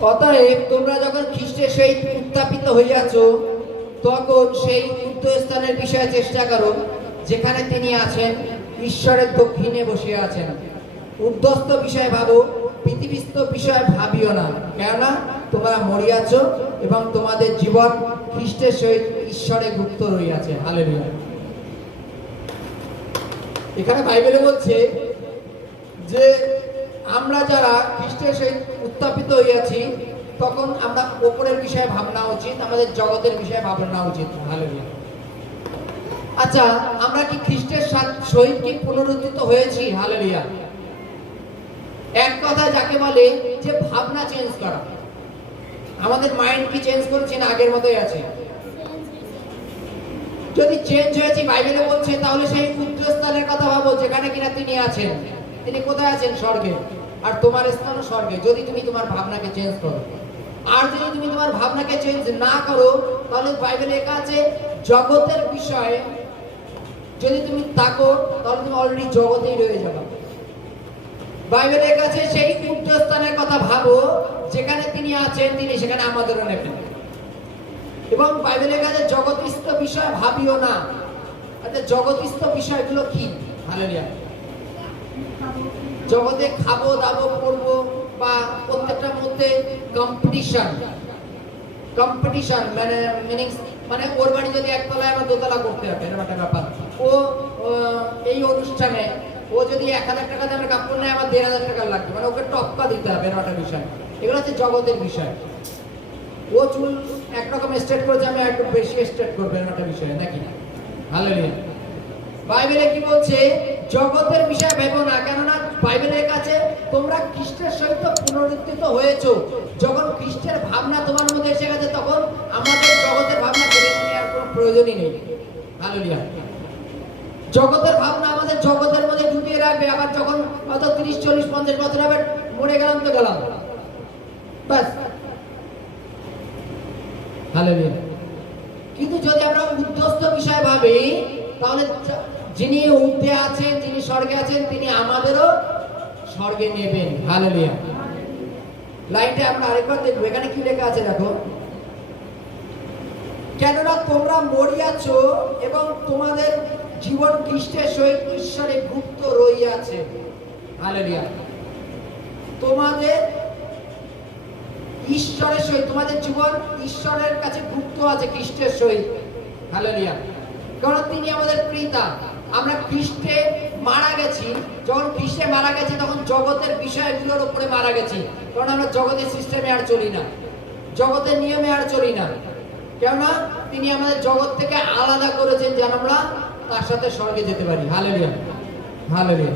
অতএব তোমরা যখন খ্রিস্টের সহিত উত্থাপিত হইয়াছ, তখন সেই উর্ধ্বস্থানের বিষয়ে চেষ্টা করো, যেখানে তিনি আছেন, ঈশ্বরের দক্ষিণে বসে আছেন। ঊর্ধ্বস্থ বিষয় ভাবো, পৃথিবীস্থ বিষয় ভাবিও না, কেননা তোমরা মরিয়াছ এবং তোমাদের জীবন খ্রিস্টের সহিত ঈশ্বরে গুপ্ত রইয়াছে। হালেলুয়া। এখানে বাইবেলে বলছে যে আমরা যারা খ্রিস্টের সহিত উত্থাপিত হইয়াছি, তখন আমরা উপরের বিষয়ে ভাবনা উচিত, আমাদের জগতের বিষয়ে ভাবনা উচিত। হালেলুয়া। আচ্ছা, আমরা কি খ্রিস্টের সহিত কি পুনরুত্থিত হয়েছি? হালেলুয়া। এক কথা যাকে বলে যে ভাবনা চেঞ্জ করা। আমাদের মাইন্ড কি চেঞ্জ করেছে না আগের মতোই আছে? যদি চেঞ্জ হয়েছে, বাইবেলে বলছে, তাহলে সেই উচ্চস্থানের কথা ভাবো, যেখানে কিনা তিনি আছেন। তিনি কোথায় আছেন? স্বর্গে। আর তোমার স্থানও স্বর্গে, যদি তুমি তোমার ভাবনাকে চেঞ্জ করো। আর যদি তুমি তোমার ভাবনাকে চেঞ্জ না করো, তাহলে বাইবেলে লেখা আছে জগতের বিষয়ে যদি তুমি তাকো, তাহলে তুমি অলরেডি জগতেই রয়ে যাবে। বাইবেলের কাছে সেই উচ্চস্থানের কথা ভাবো, যেখানে তিনি আছেন, তিনি সেখানে আমাদেরও নেবেন। এবং বাইবেলের কাছে জগৎস্থ বিষয় ভাবিও না। আচ্ছা, জগৎস্থ বিষয়গুলো কি? হালেলুয়া। জগতে খাবো দাবো করবো, বা প্রত্যেকটার মধ্যে কম্পিটিশন মানে মিনিংস, মানে ওর বাড়ি যদি একতলায় আমার দোতলা করতে হবে, এরকম একটা ব্যাপার। ও এই অনুষ্ঠানে ও যদি 1000 টাকা দামের কাপড় নেয়, আমার 1500 টাকা লাগবে, মানে ওকে টপকা দিতে হবে, এরকম একটা বিষয়। এগুলো হচ্ছে জগতের বিষয়। ও চুল একরকম স্ট্রেট করেছে, আমি একটু বেশি স্ট্রেট করবো, এরকম একটা বিষয় নাকি? হালেলুয়া। বাইবেলে কি বলছে? জগতের বিষয় ভেবো না, কেননা বাইবেলের কাছে তোমরা খ্রিস্টের সহিত পুনরুত্থিত হয়েছো। যখন খ্রিস্টের ভাবনা তোমার মধ্যে এসে গেছে, তখন আমাদের জগতের ভাবনা বেড়ে নেওয়ার কোনো প্রয়োজনই নেই। হালেলুয়া। জগতের ভাবনা আমাদের জগতের মধ্যে ঢুকিয়ে রাখবে, আবার যখন হয়তো 30, 40, 50 বছর হবে, মরে গেলাম তো গেলাম, বাস। হালেলুয়া। কিন্তু যদি আমরা উদ্ধস্ত বিষয় ভাবি, তাহলে যিনি ঊর্ধ্বে আছেন, যিনি স্বর্গে আছেন, তিনি আমাদেরও স্বর্গে নেবেন। হালেলুয়া। লাইনটা আমরা আরেকবার দেখবো, এখানে কি লেখা আছে দেখো। কেননা তোমরা মরিয়াছ এবং তোমাদের জীবন খ্রিস্টের সহিত ঈশ্বরে গুপ্ত রইয়াছে। হালেলুয়া। তোমাদের ঈশ্বরের সহিত, তোমাদের জীবন ঈশ্বরের কাছে গুপ্ত আছে খ্রিস্টের সহিত। হালেলুয়া। কারণ তিনি আমাদের পিতা। আমরা খ্রিস্টে মারা গেছি। যখন খ্রিস্টে মারা গেছি, তখন জগতের বিষয়গুলোর উপরে মারা গেছি। কারণ আমরা জগতের সিস্টেমে আর চলি না, জগতের নিয়মে আর চলি না। কেননা তিনি আমাদের জগৎ থেকে আলাদা করেছেন, যেন আমরা তার সাথে স্বর্গে যেতে পারি। হালেলুয়া। হালেলুয়া।